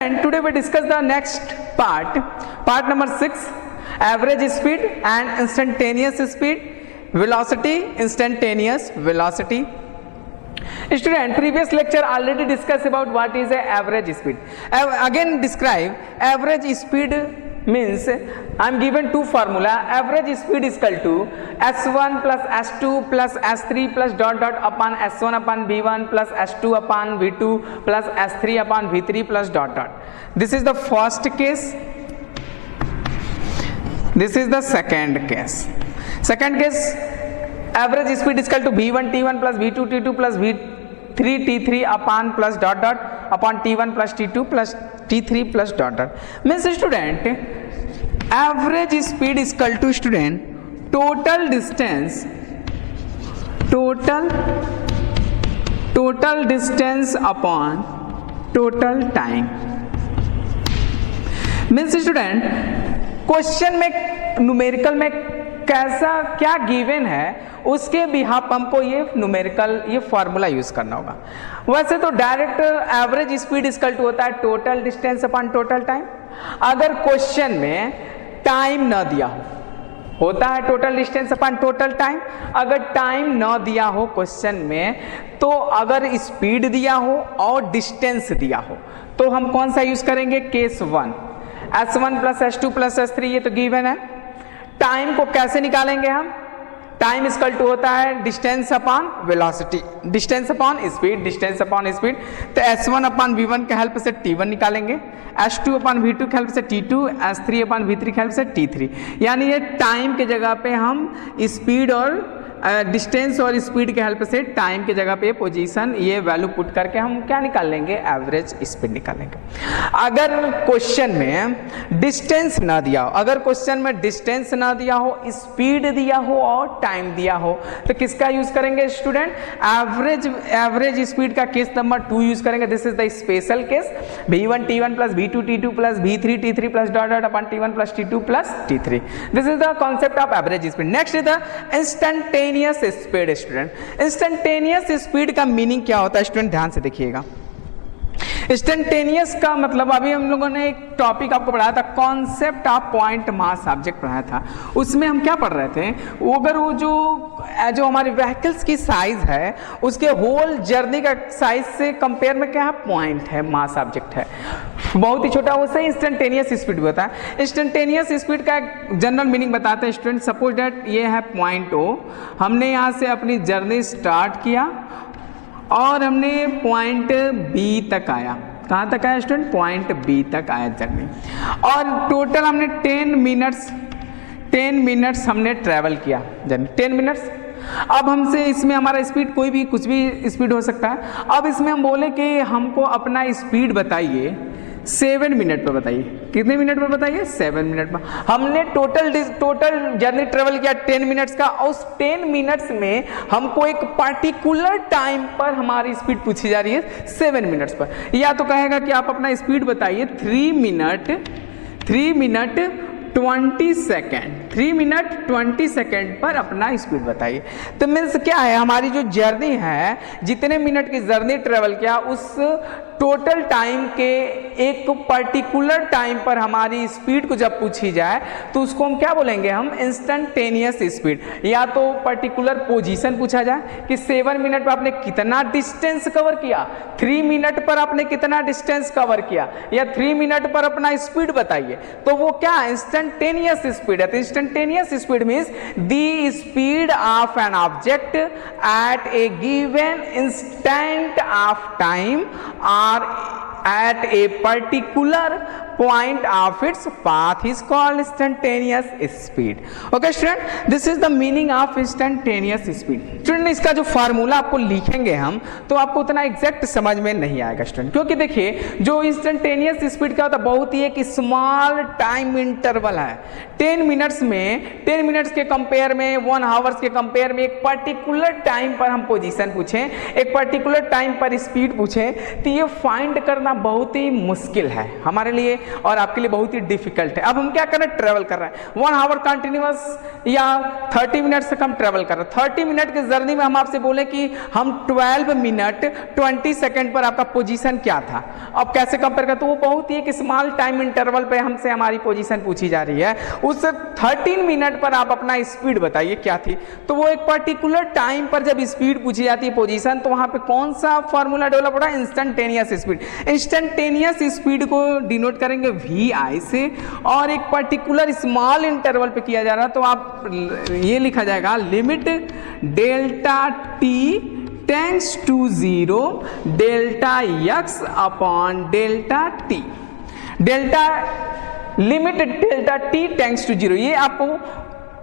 And today we discuss the next part number 6, average speed and instantaneous speed, velocity, instantaneous velocity. Student, previous lecture already discussed about what is a average speed. Again describe average speed means I am given two formula. Average speed is equal to s1 plus s2 plus s3 plus dot dot upon s1 upon v1 plus s2 upon v2 plus s3 upon v3 plus dot dot. This is the first case. This is the second case. Second case, average speed is equal to v1 t1 plus v2 t2 plus v3 t3 upon plus dot dot upon t1 plus t2 plus t3 plus dot dot. Means student, average speed is equal to student total distance upon total time. Means student, question में numerical में कैसा क्या given है उसके behalf हमको ये numerical ये formula use करना होगा. वैसे तो direct average speed equal to होता है total distance upon total time. अगर क्वेश्चन में टाइम न दिया हो होता है total distance upon total time. अगर टाइम न दिया हो क्वेश्चन में, तो अगर स्पीड दिया हो और डिस्टेंस दिया हो तो हम कौन सा यूज करेंगे? Case 1, s1 plus s2 plus s3 ये तो गिवन है. टाइम को कैसे निकालेंगे हम? टाइम इक्वल टू होता है distance upon velocity, distance upon speed, distance upon speed. तो s1 अपॉन v1 के हेल्प से t1 निकालेंगे, s2 अपॉन v2 के हेल्प से t2, s3 अपॉन v3 के हेल्प से t3. यानी ये टाइम के जगह पे हम स्पीड और डिस्टेंस और स्पीड के हेल्प से टाइम के जगह पे पोजीशन ये वैल्यू पुट करके हम क्या निकाल लेंगे? एवरेज स्पीड निकाल लेंगे. अगर क्वेश्चन में डिस्टेंस ना दिया हो, अगर क्वेश्चन में डिस्टेंस ना दिया हो, स्पीड दिया हो और टाइम दिया हो, तो किसका यूज करेंगे स्टूडेंट? एवरेज स्पीड का केस नंबर 2 यूज करेंगे. This is the special case. v1 t1 plus v2 t2 plus v3 t3 plus dot dot upon t1 plus t2 plus t3. This is the concept of average speed. Next is the instantaneous speed. Student, instantaneous speed का meaning क्या होता है student? ध्यान से देखिएगा. Instantaneous का मतलब अभी हम लोगों ने एक टॉपिक आपको पढ़ाया था, concept of point mass object पढ़ाया था. उसमें हम क्या पढ़ रहे थे? अगर वो जो हमारी व्हीकल्स की साइज है उसके होल जर्नी का साइज से कंपेयर में क्या है? पॉइंट है, मास ऑब्जेक्ट है, बहुत ही छोटा. उससे इंस्टेंटेनियस स्पीड भी होता है. इंस्टेंटेनियस स्पीड का जनरल मीनिंग बताते हैं स्टूडेंट. सपोज दैट ये है पॉइंट O, हमने यहाँ से अपनी जर्नी स्टार्ट किया और हमने पॉइंट B तक आया. कहाँ तक आया स्टूडेंट? पॉइंट B तक आया जर्नी. और टोटल हमने 10 मिनट्स हमने ट्रैवल किया जर्नी, 10 मिनट्स. अब हमसे इसमें हमारा स्पीड कोई भी कुछ भी स्पीड हो सकता है. अब इसमें हम बोले कि हमको अपना स्पीड बताइए 7 मिनट पर बताइए. कितने मिनट पर बताइए? 7 मिनट पर. हमने टोटल जर्नी ट्रेवल किया 10 मिनट्स का. उस 10 मिनट्स में हमको एक पर्टिकुलर टाइम पर हमारी स्पीड पूछी जा रही है 7 मिनट्स पर. या तो कहेगा कि आप अपना स्पीड बताइए 3 मिनट 20 सेकेंड पर अपना स्पीड बताइए. तो मीन्स क्या है? हमारी जो जर्नी है, जितने मिनट की जर्नी ट्रेवल किया, उस टोटल टाइम के एक पर्टिकुलर टाइम पर हमारी स्पीड को जब पूछी जाए तो उसको हम क्या बोलेंगे? हम इंस्टेंटेनियस स्पीड. या तो पर्टिकुलर पोजीशन पूछा जाए कि 7 मिनट पर आपने कितना डिस्टेंस कवर किया, 3 मिनट पर आपने कितना डिस्टेंस कवर किया, या 3 मिनट पर अपना स्पीड बताइए. तो वो क्या? इंस्टेंटेनियस स्पीड है. तो instantaneous speed means the speed of an object at A given instant of time or at a particular point of its path is called instantaneous speed. Okay student, this is the meaning of instantaneous speed. Student, इसका जो formula आपको लिखेंगे हम तो आपको उतना exact समझ में नहीं आएगा स्टूडेंट. क्योंकि देखिए जो इंस्टेंटेनियस स्पीड क्या होता है, बहुत ही एक स्मॉल टाइम इंटरवल है. 10 मिनट्स में 10 मिनट्स के कंपेयर में 1 आवर्स के कंपेयर में एक पर्टिकुलर टाइम पर हम पोजीशन पूछें, एक पर्टिकुलर टाइम पर स्पीड पूछें, तो ये फाइंड करना बहुत ही मुश्किल है हमारे लिए. और आपके लिए बहुत ही डिफिकल्ट है। अब हम क्या कर रहे हैं, ट्रेवल कर रहे हैं 1 आवर कंटिन्यूअस या 30 मिनट से कम ट्रेवल कर रहे हैं। 30 मिनट के जर्नी में हम आपसे बोले कि हम 12 मिनट 20 सेकंड पर आपका पोजीशन क्या था। अब कैसे कंपेयर करते, तो वो बहुत ही एक स्मॉल टाइम इंटरवल पे हमसे हमारी पोजीशन पूछी जा रही है। उस 13 मिनट पर आप अपना स्पीड बताइए क्या थी। तो वो एक पर्टिकुलर टाइम पर जब स्पीड पूछी जाती है पोजीशन, तो वहां पे कौन सा फॉर्मूला डेवलप हो रहा है, इंस्टेंटेनियस स्पीड। इंस्टेंटेनियस स्पीड को डिनोट करेंगे VI से, और एक पर्टिकुलर स्मॉल इंटरवल पे किया जा रहा है, तो आप ये लिखा जाएगा limit delta T tends to 0 delta x upon delta T। Delta limit delta T tends to 0, ये आपको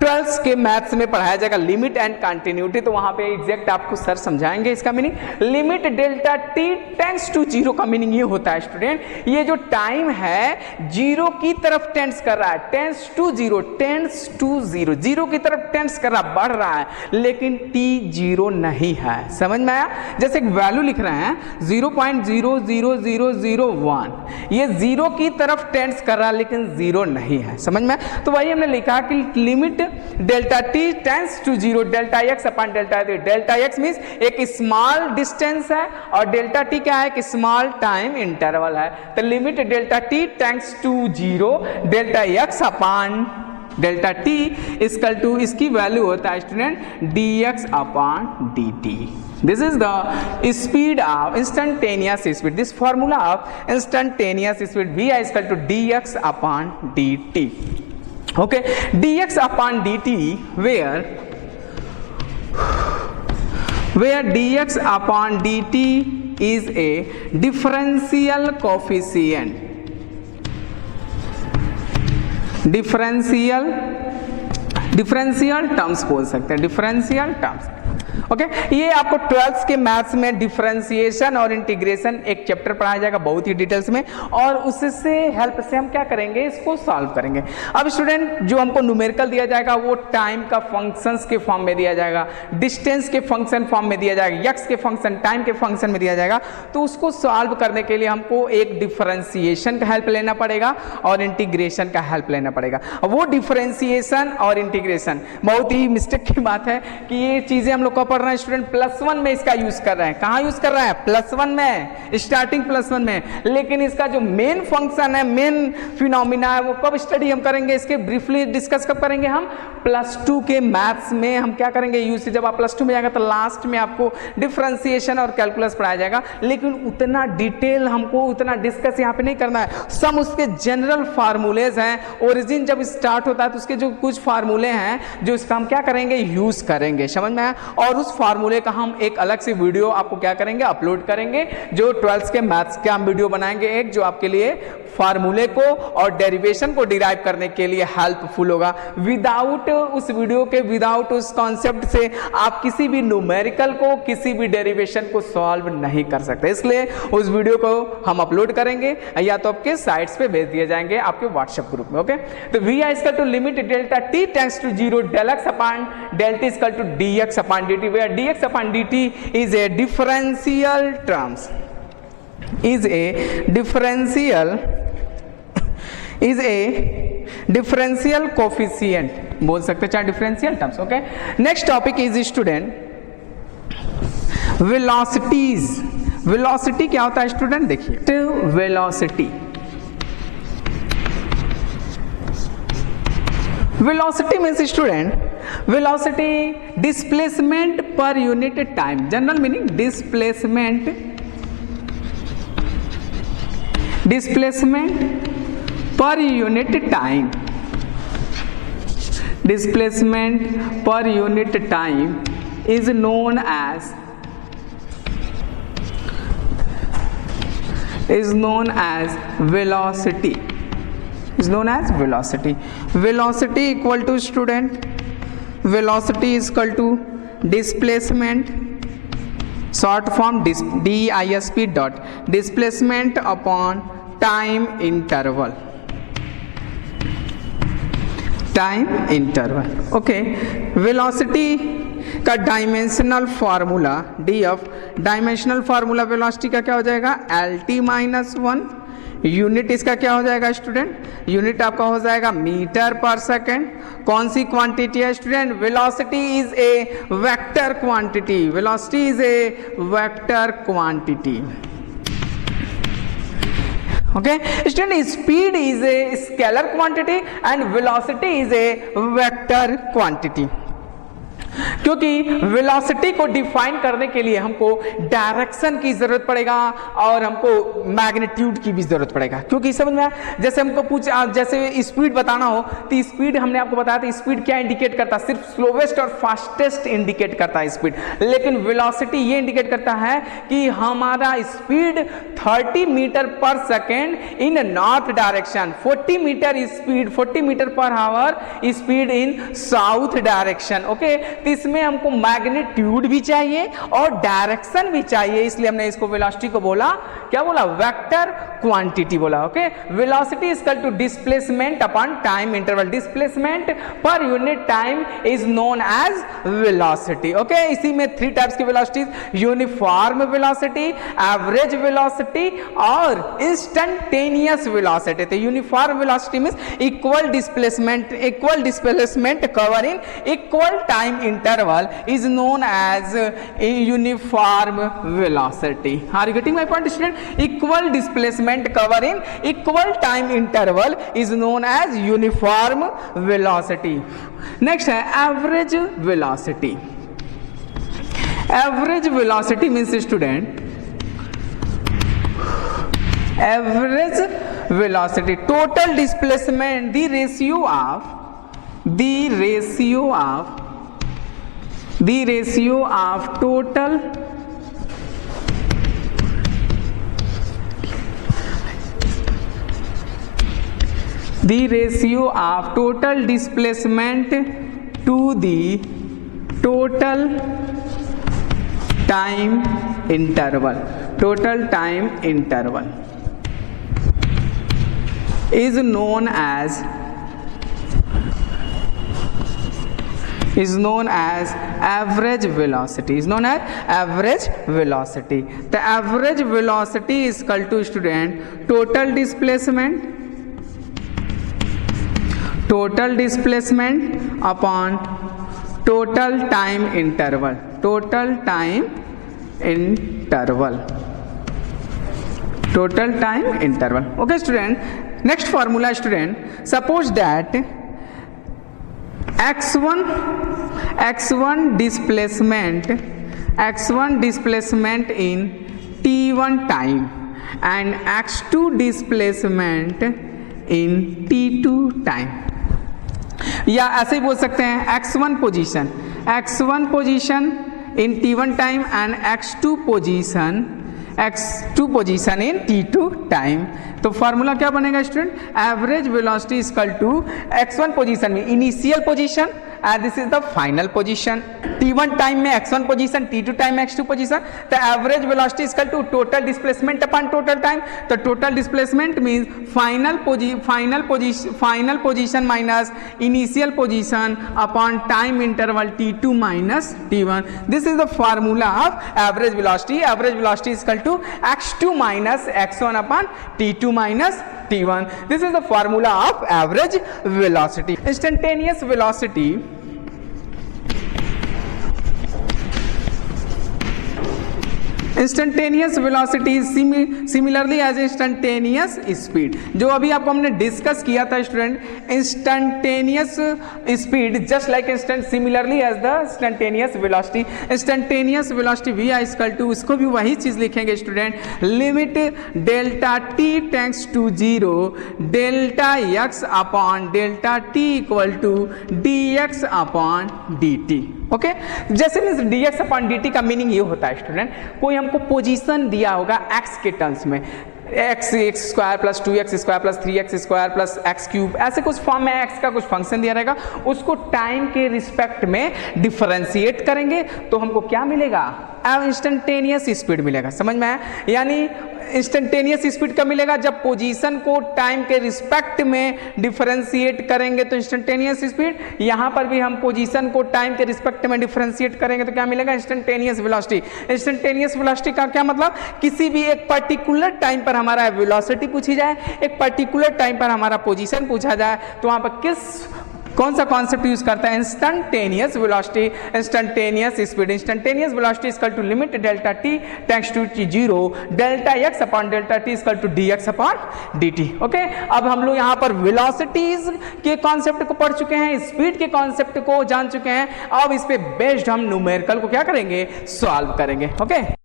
12th के मैथ्स में पढ़ाया जाएगा, लिमिट एंड कंटिन्यूटी। तो वहां पे एग्जैक्ट आपको सर समझाएंगे इसका meaning. Limit delta T tends to 0 का मीनिंग ये होता है स्टूडेंट, ये जो टाइम है 0 की तरफ टेंड्स कर रहा है, टेंड्स टू 0, टेंड्स टू 0, 0 की तरफ टेंड्स कर रहा है, बढ़ रहा है, लेकिन T 0 नहीं है। समझ में आया? जैसे एक वैल्यू लिख रहे हैं 0.00001, ये 0 की तरफ टेंड्स कर रहा है लेकिन 0 नहीं है। समझ में? तो वही हमने लिखा कि limit delta T tends to 0 delta x upon delta T। Delta x means एक स्मॉल डिस्टेंस है और डेल्टा T क्या है, एक स्मॉल टाइम इंटरवल है। तो limit delta T tends to 0 delta x upon delta T equal to, इसकी value होता है student dx upon dt। This is the speed of instantaneous speed. This formula of instantaneous speed V is equal to dx upon dt. Okay, dx upon dt, where dx upon dt is a differential coefficient. differential terms बोल सकते हैं, differential terms। Okay, ये आपको 12th के maths में differentiation और integration एक chapter पढ़ाया जाएगा बहुत ही डिटेल्स में, और उससे हेल्प से हम क्या करेंगे, इसको सॉल्व करेंगे। अब स्टूडेंट जो हमको न्यूमेरिकल दिया जाएगा वो टाइम का फंक्शंस के फॉर्म में दिया जाएगा, डिस्टेंस के फंक्शन फॉर्म में दिया जाएगा, x के फंक्शन, टाइम के फंक्शन में दिया जाएगा। तो उसको सॉल्व करने के लिए हमको एक डिफरेंशिएशन का हेल्प लेना पड़ेगा और इंटीग्रेशन का हेल्प लेना पड़ेगा। वो डिफरेंशिएशन और इंटीग्रेशन बहुत ही मिस्टेक की बात है कि ये चीजें हम लोग को पढ़ रहे हैं स्टूडेंट +1 में इसका यूज कर रहे हैं। कहां यूज कर रहे हैं, +1 में, स्टार्टिंग +1 में। लेकिन इसका जो मेन फंक्शन है, मेन फिनोमिना है, वो कब स्टडी हम करेंगे, इसके ब्रीफली डिस्कस कब करेंगे हम, +2 के मैथ्स में हम क्या करेंगे यूज। जब आप +2 में जाएगा तो लास्ट में आपको डिफरेंशिएशन और कैलकुलस पढ़ाया जाएगा, लेकिन उतना डिटेल हमको उतना डिस्कस यहाँ पे नहीं करना है। सम उसके जनरल फार्मूलेज हैं, ओरिजिन जब स्टार्ट होता है तो उसके जो कुछ फार्मूले हैं जो इसका हम क्या करेंगे, यूज करेंगे। समझ में आया? और उस फार्मूले का हम एक अलग से वीडियो आपको क्या करेंगे, अपलोड करेंगे। जो 12th के मैथ्स के हम वीडियो बनाएंगे एक, जो आपके लिए फार्मूले को और डेरिवेशन को डिराइव करने के लिए हेल्पफुल होगा। विदाउट उस वीडियो के, विदाउट उस कॉन्सेप्ट से आप किसी भी न्यूमेरिकल को, किसी भी डेरिवेशन को सॉल्व नहीं कर सकते। इसलिए उस वीडियो को हम अपलोड करेंगे या तो आपके साइट्स पे भेज दिए जाएंगे आपके व्हाट्सएप ग्रुप में। ओके, तो V is equal to limit delta T tends to 0 del x upon del T is equal to dx upon dt, where dx upon dt is a differential terms, is a differential coefficient बोल सकते हैं, चाहे differential terms। Okay, next topic is student velocities. Velocity क्या होता है student, देखिए velocity means student, velocity displacement per unit time. General meaning displacement per unit time, displacement per unit time is known as velocity, velocity equal to student, velocity is equal to displacement, short form DISP dot, displacement upon time interval, okay. Velocity का dimensional formula DF, dimensional formula velocity का क्या हो जाएगा, LT-1 unit इसका क्या हो जाएगा student, unit आपका हो जाएगा मीटर पर सेकेंड। कौन सी क्वांटिटी है student, velocity is a vector quantity, velocity is a vector quantity. Okay student, speed is a scalar quantity and velocity is a vector quantity. क्योंकि वेलोसिटी को define करने के लिए हमको डायरेक्शन की जरूरत पड़ेगा और हमको मैग्नीट्यूड की भी जरूरत पड़ेगा। क्योंकि समझ में, जैसे हमको जैसे स्पीड बताना हो तो स्पीड हमने आपको बताया था, स्पीड क्या इंडिकेट करता है, सिर्फ स्लोवेस्ट और फास्टेस्ट इंडिकेट करता है स्पीड। लेकिन वेलोसिटी ये इंडिकेट करता है कि हमारा speed 30 metre per second in north direction, 40 metre speed, 40 metre per hour speed in south direction. Okay, तो इसमें हमको मैग्नीट्यूड भी चाहिए और डायरेक्शन भी चाहिए, इसलिए हमने इसको वेलोसिटी को बोला, क्या बोला, वेक्टर क्वांटिटी बोला। Okay, velocity is equal to displacement upon time interval, displacement per unit time is known as velocity. Okay, इसी में 3 टाइप्स की velocity, uniform velocity, average velocity और इंस्टेंटेनियस वेलोसिटी। तो uniform velocity means equal displacement cover in equal time interval is known as a uniform velocity. Are you getting my point student? Equal displacement cover in equal time interval is known as uniform velocity. Next है average velocity. Average velocity means student, average velocity, total displacement, the ratio of total displacement to the total time interval is known as average velocity, is known as average velocity. The average velocity is equal to student total displacement upon total time interval, total time interval. Okay student, next formula student, suppose that x1 displacement in t1 time and x2 displacement in t2 time, या ऐसे ही बोल सकते हैं x1 position in t1 time and x2 position in t2 time। तो formula क्या बनेगा student, average velocity is equal to x1 position में initial position and this is the final position, t1 time में x1 पोजीशन, t2 टाइम में x2 position. तो average velocity is equal to total displacement upon total time. तो total displacement means final position minus initial position upon time interval t2 minus t1। This is the formula of average velocity. Average velocity is equal to x2 minus x1 upon t2 minus t1. This is the formula of average velocity. Instantaneous velocity is similarly as instantaneous speed। जो अभी आपको हमने discuss किया था student, instantaneous speed just like similarly as the instantaneous velocity. Instantaneous velocity v is equal to, उसको भी वही चीज लिखेंगे student, limit delta t tends to 0 delta x upon delta t equal to dx upon dt। Okay, जैसे means dx upon dt का meaning ये होता है स्टूडेंट, कोई हमको पोजीशन दिया होगा x के टर्म्स में, x square plus 2x square plus 3x square plus x cube, ऐसे कुछ फॉर्म में x का कुछ फंक्शन दिया रहेगा, उसको टाइम के रिस्पेक्ट में डिफरेंशिएट करेंगे तो हमको क्या मिलेगा, अब इंस्टेंटेनियस स्पीड मिलेगा, समझ में आया? यानी इंस्टेंटेनियस स्पीड कब मिलेगा? जब पोजीशन को टाइम के रिस्पेक्ट में डिफरेंशिएट करेंगे तो इंस्टेंटेनियस स्पीड। यहां पर भी हम पोजीशन को टाइम के रिस्पेक्ट में डिफरेंशिएट करेंगे तो क्या मिलेगा? Instantaneous velocity. इंस्टेंटेनियस वेलोसिटी का क्या मतलब? किसी भी एक पर्टिकुलर टाइम पर हमारा वेलोसिटी पूछी जाए, एक पर्टिकुलर टाइम पर हमारा पोजीशन पूछा जाए, तो वहां पर कौन सा कॉन्सेप्ट यूज करता है? Instantaneous velocity, instantaneous speed. Instantaneous velocity equal to limit delta T tends to 0 delta X upon delta T equal to D X upon D T. Okay, अब हम लोग यहाँ पर वेलोसिटीज के कॉन्सेप्ट को पढ़ चुके हैं, स्पीड के कॉन्सेप्ट को जान चुके हैं। अब इस पे बेस्ड हम न्यूमेरिकल को क्या करेंगे? सॉल्व करेंगे। ओके